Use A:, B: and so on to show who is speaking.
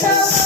A: so